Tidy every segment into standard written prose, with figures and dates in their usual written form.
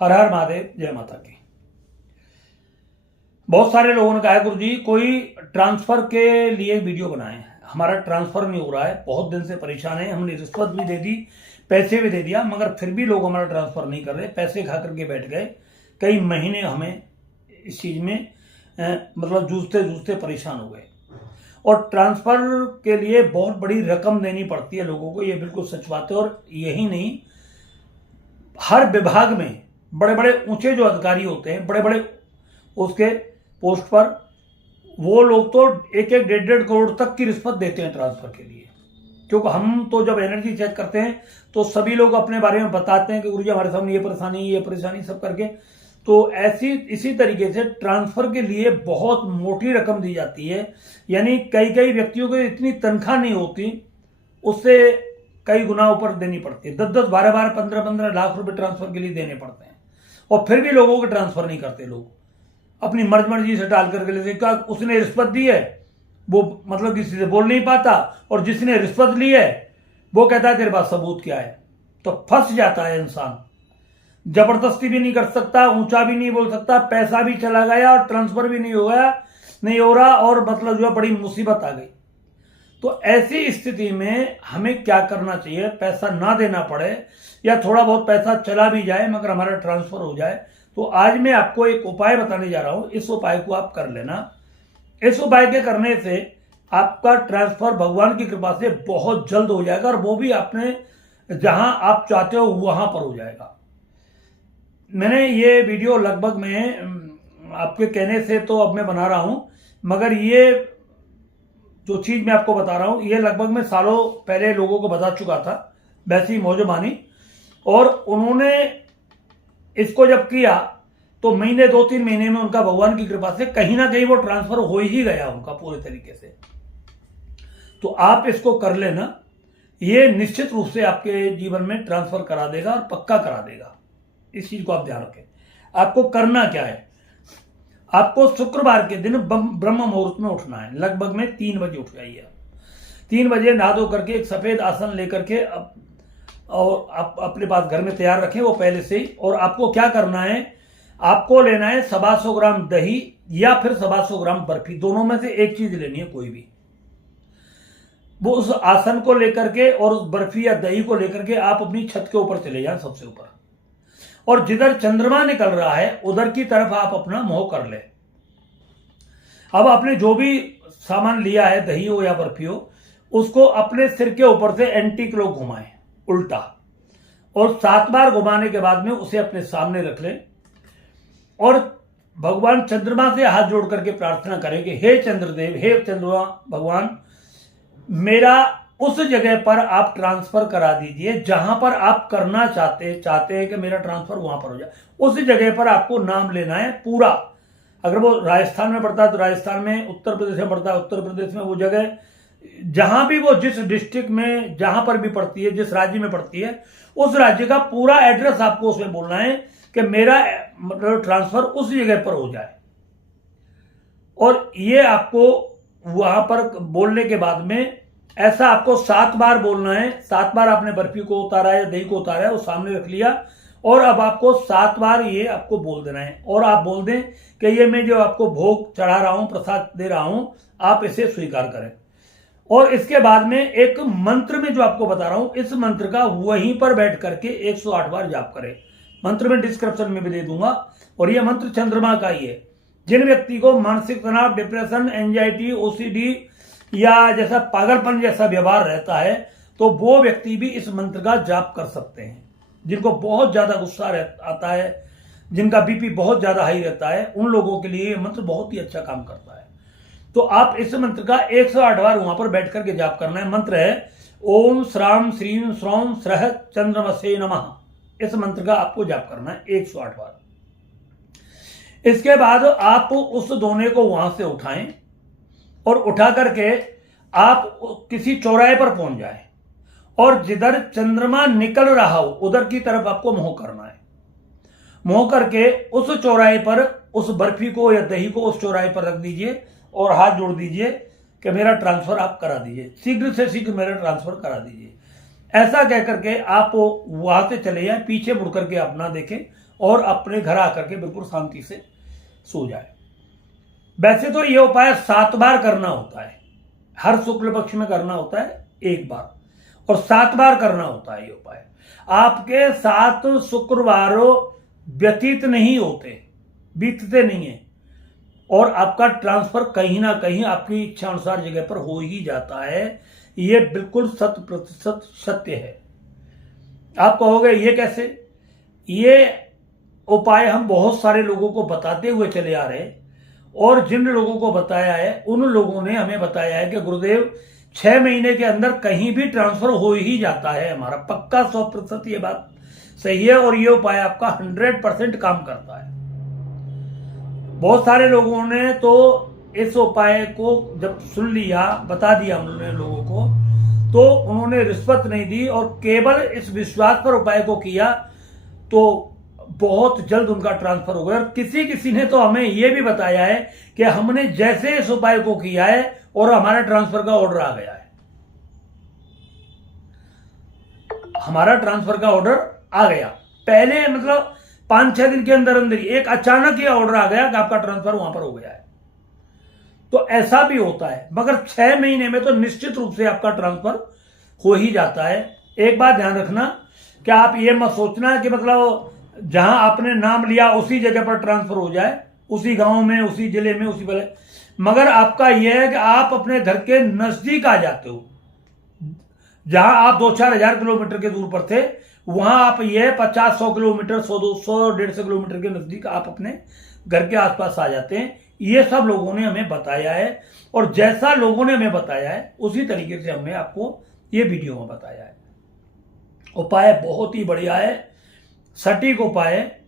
हर हर महादेव, जय माता की। बहुत सारे लोगों ने कहा है गुरुजी कोई ट्रांसफर के लिए वीडियो बनाए, हमारा ट्रांसफर नहीं हो रहा है, बहुत दिन से परेशान है, हमने रिश्वत भी दे दी, पैसे भी दे दिया, मगर फिर भी लोग हमारा ट्रांसफर नहीं कर रहे, पैसे खा करके बैठ गए। कई महीने हमें इस चीज में मतलब जूझते जूझते परेशान हो गए। और ट्रांसफर के लिए बहुत बड़ी रकम देनी पड़ती है लोगों को, ये बिल्कुल सच बात है। और यही नहीं, हर विभाग में बड़े बड़े ऊंचे जो अधिकारी होते हैं, बड़े बड़े उसके पोस्ट पर, वो लोग तो 1-1, 1.5 करोड़ तक की रिश्वत देते हैं ट्रांसफर के लिए। क्योंकि हम तो जब एनर्जी चेक करते हैं तो सभी लोग अपने बारे में बताते हैं कि गुरुजी हमारे सामने ये परेशानी सब करके। तो इसी तरीके से ट्रांसफर के लिए बहुत मोटी रकम दी जाती है। यानी कई व्यक्तियों को इतनी तनख्वाह नहीं होती, उससे कई गुना ऊपर देनी पड़ती है। 10-10, 12-12, 15-15 लाख रुपए ट्रांसफर के लिए देने पड़ते हैं। और फिर भी लोगों को ट्रांसफर नहीं करते, लोग अपनी मर्जी से टाल करके लेते। क्या उसने रिश्वत दी है, वो मतलब किसी से बोल नहीं पाता, और जिसने रिश्वत ली है वो कहता है तेरे पास सबूत क्या है। तो फंस जाता है इंसान, जबरदस्ती भी नहीं कर सकता, ऊंचा भी नहीं बोल सकता, पैसा भी चला गया और ट्रांसफर भी नहीं हो रहा, और मतलब जो है बड़ी मुसीबत आ गई। तो ऐसी स्थिति में हमें क्या करना चाहिए? पैसा ना देना पड़े या थोड़ा बहुत पैसा चला भी जाए मगर हमारा ट्रांसफर हो जाए। तो आज मैं आपको एक उपाय बताने जा रहा हूं, इस उपाय को आप कर लेना। इस उपाय के करने से आपका ट्रांसफर भगवान की कृपा से बहुत जल्द हो जाएगा, और वो भी आपने जहां आप चाहते हो वहां पर हो जाएगा। मैंने ये वीडियो लगभग में आपके कहने से तो अब मैं बना रहा हूं, मगर ये जो चीज मैं आपको बता रहा हूं ये लगभग मैं सालों पहले लोगों को बता चुका था, वैसी मौजमानी। और उन्होंने इसको जब किया तो महीने 2-3 महीने में उनका भगवान की कृपा से कहीं ना कहीं वो ट्रांसफर हो ही गया उनका पूरे तरीके से। तो आप इसको कर लेना, ये निश्चित रूप से आपके जीवन में ट्रांसफर करा देगा और पक्का करा देगा। इस चीज को आप ध्यान रखें। आपको करना क्या है? आपको शुक्रवार के दिन ब्रह्म मुहूर्त में उठना है, लगभग में 3 बजे उठ जाइए। 3 बजे नहा धो करके एक सफेद आसन लेकर के और आप अपने पास घर में तैयार रखें वो पहले से ही। और आपको क्या करना है? आपको लेना है 125 ग्राम दही या फिर 125 ग्राम बर्फी, दोनों में से एक चीज लेनी है कोई भी। वो उस आसन को लेकर के और उस बर्फी या दही को लेकर के आप अपनी छत के ऊपर चले जाएं, सबसे ऊपर, और जिधर चंद्रमा निकल रहा है उधर की तरफ आप अपना मुंह कर ले। अब आपने जो भी सामान लिया है, दही हो या बर्फी हो, उसको अपने सिर के ऊपर से एंटी क्लॉक घुमाएं, उल्टा, और 7 बार घुमाने के बाद में उसे अपने सामने रख लें और भगवान चंद्रमा से हाथ जोड़ करके प्रार्थना करें कि हे चंद्रदेव, हे चंद्रमा भगवान, मेरा उस जगह पर आप ट्रांसफर करा दीजिए जहां पर आप करना चाहते हैं कि मेरा ट्रांसफर वहां पर हो जाए। उस जगह पर आपको नाम लेना है पूरा। अगर वो राजस्थान में पड़ता है तो राजस्थान में, उत्तर प्रदेश में पड़ता है उत्तर प्रदेश में, वो जगह जहां भी वो जिस डिस्ट्रिक्ट में जहां पर भी पड़ती है, जिस राज्य में पड़ती है, उस राज्य का पूरा एड्रेस आपको उसमें बोलना है कि मेरा मतलब ट्रांसफर उस जगह पर हो जाए। और ये आपको वहां पर बोलने के बाद में ऐसा आपको 7 बार बोलना है। 7 बार आपने बर्फी को उतारा है, दही को उतारा है, वो सामने रख लिया, और अब आपको 7 बार ये आपको बोल देना है। और आप बोल दें कि ये मैं जो आपको भोग चढ़ा रहा हूं, प्रसाद दे रहा हूं, आप इसे स्वीकार करें। और इसके बाद में एक मंत्र में जो आपको बता रहा हूं, इस मंत्र का वहीं पर बैठ करके 108 बार जाप करें। मंत्र में डिस्क्रिप्शन में भी दे दूंगा। और यह मंत्र चंद्रमा का ही है। जिन व्यक्ति को मानसिक तनाव, डिप्रेशन, एंजाइटी, ओसीडी या जैसा पागलपन जैसा व्यवहार रहता है, तो वो व्यक्ति भी इस मंत्र का जाप कर सकते हैं। जिनको बहुत ज्यादा गुस्सा आता है, जिनका बीपी बहुत ज्यादा हाई रहता है, उन लोगों के लिए यह मंत्र बहुत ही अच्छा काम करता है। तो आप इस मंत्र का 108 बार वहां पर बैठ करके जाप करना है। मंत्र है ओम श्राम श्रीम श्रौम श्रह चंद्रमसे नमः। इस मंत्र का आपको जाप करना है 108 बार। इसके बाद आप उस दोने को वहां से उठाएं और उठा करके आप किसी चौराहे पर पहुंच जाएं, और जिधर चंद्रमा निकल रहा हो उधर की तरफ आपको मुंह करना है। मुंह करके उस चौराहे पर उस बर्फी को या दही को उस चौराहे पर रख दीजिए और हाथ जोड़ दीजिए कि मेरा ट्रांसफर आप करा दीजिए, शीघ्र से शीघ्र मेरा ट्रांसफर करा दीजिए। ऐसा कह करके आप वहां से चले जाएं, पीछे मुड़ करके अपना देखें और अपने घर आकर के बिल्कुल शांति से सो जाए। वैसे तो ये उपाय 7 बार करना होता है, हर शुक्ल पक्ष में करना होता है 1 बार, और 7 बार करना होता है ये उपाय। आपके 7 शुक्रवारों व्यतीत नहीं होते, बीतते नहीं है, और आपका ट्रांसफर कहीं ना कहीं आपकी इच्छा अनुसार जगह पर हो ही जाता है। ये बिल्कुल 100% सत्य है। आप कहोगे ये कैसे? ये उपाय हम बहुत सारे लोगों को बताते हुए चले आ रहे हैं, और जिन लोगों को बताया है उन लोगों ने हमें बताया है कि गुरुदेव 6 महीने के अंदर कहीं भी ट्रांसफर हो ही जाता है हमारा, पक्का 100% ये बात सही है, और ये उपाय आपका 100% काम करता है। बहुत सारे लोगों ने तो इस उपाय को जब सुन लिया, बता दिया उन्होंने लोगों को, तो उन्होंने रिश्वत नहीं दी और केवल इस विश्वास पर उपाय को किया, तो बहुत जल्द उनका ट्रांसफर हो गया। और किसी किसी ने तो हमें यह भी बताया है कि हमने जैसे इस उपाय को किया है और हमारा ट्रांसफर का ऑर्डर आ गया है, हमारा ट्रांसफर का ऑर्डर आ गया। पहले मतलब 5-6 दिन के अंदर अंदर ही एक अचानक ये ऑर्डर आ गया कि आपका ट्रांसफर वहां पर हो गया है। तो ऐसा भी होता है, मगर 6 महीने में तो निश्चित रूप से आपका ट्रांसफर हो ही जाता है। एक बात ध्यान रखना कि आप ये मत सोचना कि मतलब जहां आपने नाम लिया उसी जगह पर ट्रांसफर हो जाए, उसी गांव में, उसी जिले में, उसी वाले, मगर आपका यह है कि आप अपने घर के नजदीक आ जाते हो। जहां आप 2-4 हजार किलोमीटर के दूर पर थे, वहां आप ये 50-100 किलोमीटर, 100-150 किलोमीटर के नजदीक आप अपने घर के आसपास आ जाते हैं। ये सब लोगों ने हमें बताया है, और जैसा लोगों ने हमें बताया है उसी तरीके से हमने आपको ये वीडियो में बताया है। उपाय बहुत ही बढ़िया है, सटीक उपाय है।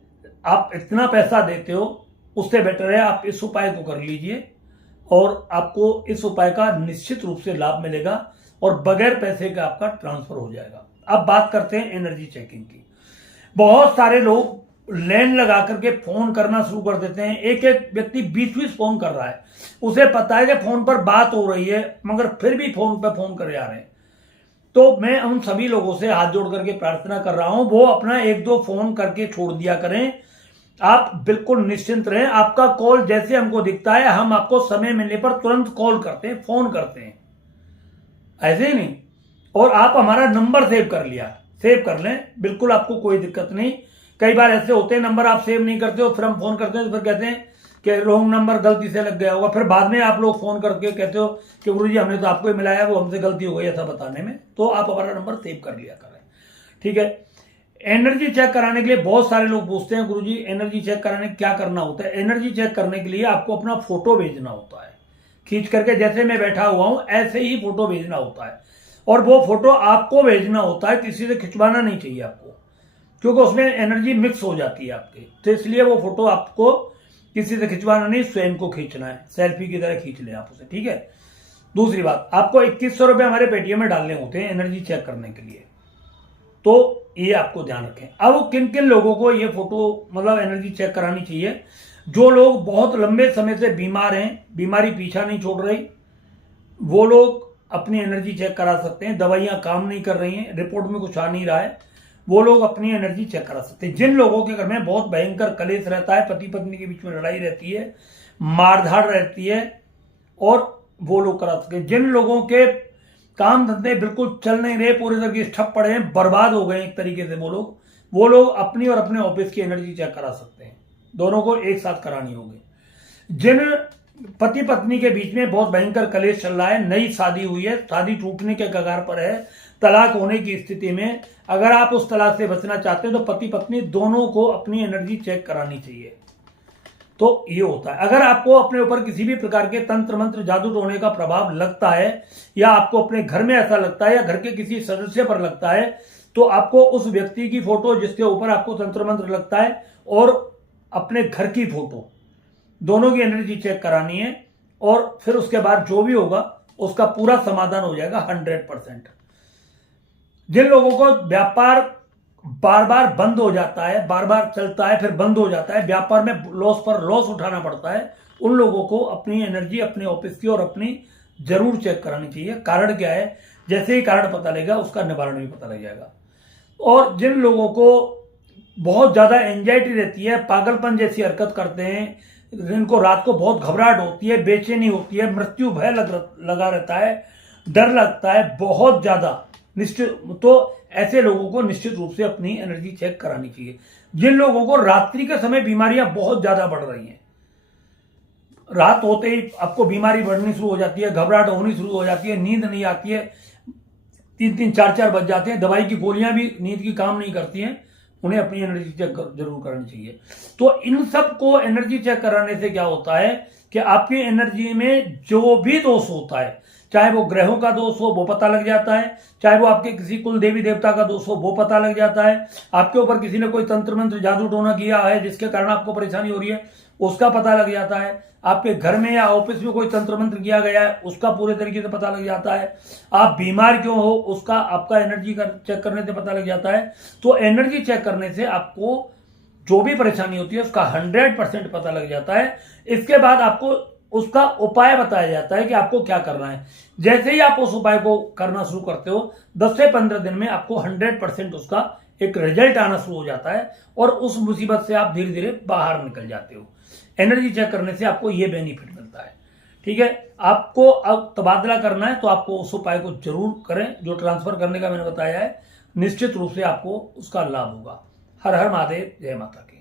आप इतना पैसा देते हो, उससे बेटर है आप इस उपाय को कर लीजिए, और आपको इस उपाय का निश्चित रूप से लाभ मिलेगा, और बगैर पैसे का आपका ट्रांसफर हो जाएगा। अब बात करते हैं एनर्जी चेकिंग की। बहुत सारे लोग लाइन लगा करके फोन करना शुरू कर देते हैं। एक एक व्यक्ति 20-20 फोन कर रहा है, उसे पता है कि फोन पर बात हो रही है, मगर फिर भी फोन पर फोन करे जा रहे हैं। तो मैं उन सभी लोगों से हाथ जोड़ करके प्रार्थना कर रहा हूं, वो अपना 1-2 फोन करके छोड़ दिया करें। आप बिल्कुल निश्चिंत रहें, आपका कॉल जैसे हमको दिखता है, हम आपको समय मिलने पर तुरंत कॉल करते हैं, फोन करते हैं, ऐसे ही नहीं। और आप हमारा नंबर सेव कर लिया, सेव कर लें, बिल्कुल आपको कोई दिक्कत नहीं। कई बार ऐसे होते हैं नंबर आप सेव नहीं करते हो, फिर हम फोन करते हैं तो फिर कहते हैं कि रॉन्ग नंबर गलती से लग गया होगा। फिर बाद में आप लोग फोन करके कहते हो कि गुरुजी हमने तो आपको ही मिलाया, वो हमसे गलती हो गई ऐसा बताने में। तो आप हमारा नंबर सेव कर लिया करें, ठीक है। एनर्जी चेक कराने के लिए बहुत सारे लोग पूछते हैं गुरुजी एनर्जी चेक कराने क्या करना होता है। एनर्जी चेक करने के लिए आपको अपना फोटो भेजना होता है, खींच करके, जैसे मैं बैठा हुआ हूं ऐसे ही फोटो भेजना होता है। और वो फोटो आपको भेजना होता है, किसी से खिंचवाना नहीं चाहिए आपको, क्योंकि उसमें एनर्जी मिक्स हो जाती है आपकी। तो इसलिए वो फोटो आपको किसी से खिंचवाना नहीं, स्वयं को खींचना है, सेल्फी की तरह खींच लें आप उसे, ठीक है। दूसरी बात, आपको 2100 रुपये हमारे पेटीएम में डालने होते हैं एनर्जी चेक करने के लिए, तो ये आपको ध्यान रखें। अब किन किन लोगों को ये फोटो मतलब एनर्जी चेक करानी चाहिए? जो लोग बहुत लंबे समय से बीमार हैं, बीमारी पीछा नहीं छोड़ रही, वो लोग अपनी एनर्जी चेक करा सकते हैं। दवाइयां काम नहीं कर रही हैं, रिपोर्ट में कुछ आ नहीं रहा है, वो लोग अपनी एनर्जी चेक करा सकते हैं। जिन लोगों के घर में बहुत भयंकर कलेश रहता है, पति पत्नी के बीच में लड़ाई रहती है, मारधाड़ रहती है, और वो लोग करा सकते हैं। जिन लोगों के काम धंधे बिल्कुल चल नहीं रहे, पूरे तरीके से ठप पड़े हैं, बर्बाद हो गए एक तरीके से, वो लोग अपनी और अपने ऑफिस की एनर्जी चेक करा सकते हैं। दोनों को एक साथ करानी होगी। जिन पति पत्नी के बीच में बहुत भयंकर कलेश चल रहा है, नई शादी हुई है, शादी टूटने के कगार पर है, तलाक होने की स्थिति में, अगर आप उस तलाक से बचना चाहते हैं तो पति पत्नी दोनों को अपनी एनर्जी चेक करानी चाहिए। तो ये होता है। अगर आपको अपने ऊपर किसी भी प्रकार के तंत्र मंत्र जादू टोने का प्रभाव लगता है, या आपको अपने घर में ऐसा लगता है, या घर के किसी सदस्य पर लगता है, तो आपको उस व्यक्ति की फोटो जिसके ऊपर आपको तंत्र मंत्र लगता है और अपने घर की फोटो, दोनों की एनर्जी चेक करानी है, और फिर उसके बाद जो भी होगा उसका पूरा समाधान हो जाएगा 100%। जिन लोगों को व्यापार बार बार बंद हो जाता है, बार बार चलता है फिर बंद हो जाता है, व्यापार में लॉस पर लॉस उठाना पड़ता है, उन लोगों को अपनी एनर्जी अपने ऑफिस की और अपनी जरूर चेक करानी चाहिए। कारण क्या है? जैसे ही कारण पता लगेगा उसका निवारण भी पता लग जाएगा। और जिन लोगों को बहुत ज़्यादा एंजाइटी रहती है, पागलपन जैसी हरकत करते हैं, जिनको रात को बहुत घबराहट होती है, बेचैनी होती है, मृत्यु भय लगा रहता है, डर लगता है बहुत ज़्यादा, निश्चित तो ऐसे लोगों को निश्चित रूप से अपनी एनर्जी चेक करानी चाहिए। जिन लोगों को रात्रि के समय बीमारियां बहुत ज़्यादा बढ़ रही हैं, रात होते ही आपको बीमारी बढ़नी शुरू हो जाती है, घबराहट होनी शुरू हो जाती है, नींद नहीं आती है, 3-3 4-4 बज जाते हैं, दवाई की गोलियां भी नींद की काम नहीं करती हैं, उन्हें अपनी एनर्जी चेक जरूर करनी चाहिए। तो इन सब को एनर्जी चेक कराने से क्या होता है कि आपकी एनर्जी में जो भी दोष होता है, चाहे वो ग्रहों का दोष हो वो पता लग जाता है, चाहे वो आपके किसी कुल देवी देवता का दोष हो वो पता लग जाता है, आपके ऊपर किसी ने कोई तंत्र मंत्र जादू टोना किया है जिसके कारण आपको परेशानी हो रही है उसका पता लग जाता है, आपके घर में या ऑफिस में कोई तंत्र मंत्र किया गया है उसका पूरे तरीके से पता लग जाता है, आप बीमार क्यों हो उसका आपका एनर्जी चेक करने से पता लग जाता है। तो एनर्जी चेक करने से आपको जो भी परेशानी होती है उसका 100% पता लग जाता है। इसके बाद आपको उसका उपाय बताया जाता है कि आपको क्या करना है। जैसे ही आप उस उपाय को करना शुरू करते हो 10 से 15 दिन में आपको 100% उसका एक रिजल्ट आना शुरू हो जाता है और उस मुसीबत से आप धीरे धीरे बाहर निकल जाते हो। एनर्जी चेक करने से आपको ये बेनिफिट मिलता है। ठीक है, आपको अब तबादला करना है तो आपको उस उपाय को जरूर करें जो ट्रांसफर करने का मैंने बताया है, निश्चित रूप से आपको उसका लाभ होगा। हर हर महादेव, जय माता की।